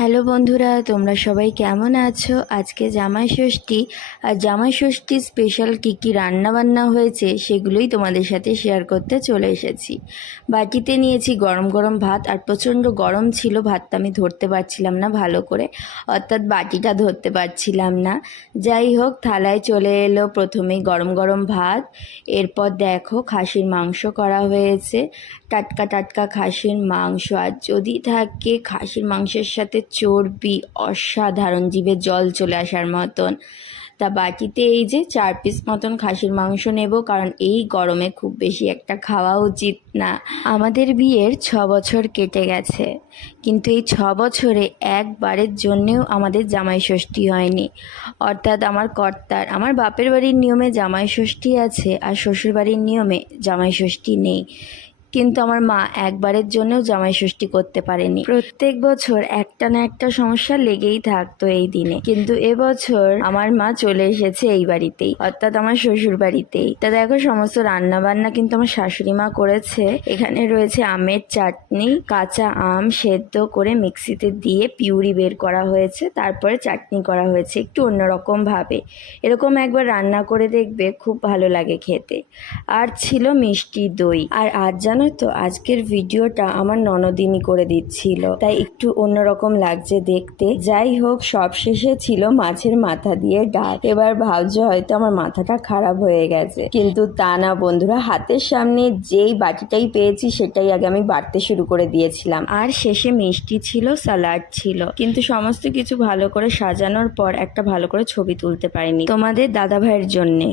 Hello বন্ধুরা, তোমরা সবাই কেমন আছো? আজকে জামাই ষষ্ঠী, আর জামাই ষষ্ঠী স্পেশাল কী কী রান্নাবান্না হয়েছে সেগুলোই তোমাদের সাথে শেয়ার করতে চলে এসেছি। বাটিতে নিয়েছি গরম গরম ভাত, আর প্রচণ্ড গরম ছিল, ভাতটা আমি ধরতে পারছিলাম না ভালো করে, অর্থাৎ বাটিটা ধরতে পারছিলাম না। যাই হোক, থালায় চলে এলো প্রথমেই গরম গরম ভাত, এরপর দেখো খাসির মাংস করা হয়েছে, টাটকা টাটকা খাসির মাংস, আর যদি থাকে খাসির মাংসের সাথে চর্বি, অসাধারণ, জিভে জল চলে আসার মতন। তা বাটিতে এই যে 4 পিস মতন খাসির মাংস নেব, কারণ এই গরমে খুব বেশি একটা খাওয়া উচিত না। আমাদের বিয়ের 6 বছর কেটে গেছে, কিন্তু এই 6 বছরে একবারের জন্যেও আমাদের জামাই ষষ্ঠী হয়নি। অর্থাৎ আমার বাপের বাড়ির নিয়মে জামাই ষষ্ঠী আছে, আর শ্বশুর বাড়ির নিয়মে জামাই ষষ্ঠী নেই। কিন্তু আমার মা একবারের জন্যও জামাই ষষ্ঠী করতে পারেনি। প্রত্যেক বছর একটা না একটা সমস্যা লেগেই থাকতো এই দিনে, কিন্তু এবছর আমার মা চলে এসেছে এই বাড়িতেই, অর্থাৎ আমার শ্বশুর বাড়িতেই। তা দেখো, সমস্ত রান্না বান্না কিন্তু আমার শাশুড়ি মা করেছে। এখানে রয়েছে আমের চাটনি, কাঁচা আম সেদ্ধ করে মিক্সিতে দিয়ে পিউরি বের করা হয়েছে, তারপরে চাটনি করা হয়েছে একটু অন্যরকম ভাবে। এরকম একবার রান্না করে দেখবে, খুব ভালো লাগে খেতে। আর ছিল মিষ্টি দই। আর আজ জানো তো, আজকের ভিডিওটা আমার ননদিনী করে দিচ্ছিল, তাই একটু অন্যরকম লাগছে দেখতে। যাই হোক, সব শেষে ছিল মাছের মাথা দিয়ে ডাল। এবার ভাবছো হয়তো আমার মাথাটা খারাপ হয়ে গেছে, কিন্তু তা না বন্ধুরা, হাতের সামনে যেই বাটিটাই পেয়েছি সেটাই আগে আমি বাড়তে শুরু করে দিয়েছিলাম। আর শেষে মিষ্টি ছিল, স্যালাড ছিল, কিন্তু সমস্ত কিছু ভালো করে সাজানোর পর একটা ভালো করে ছবি তুলতে পারিনি তোমাদের দাদা ভাইয়ের জন্যে।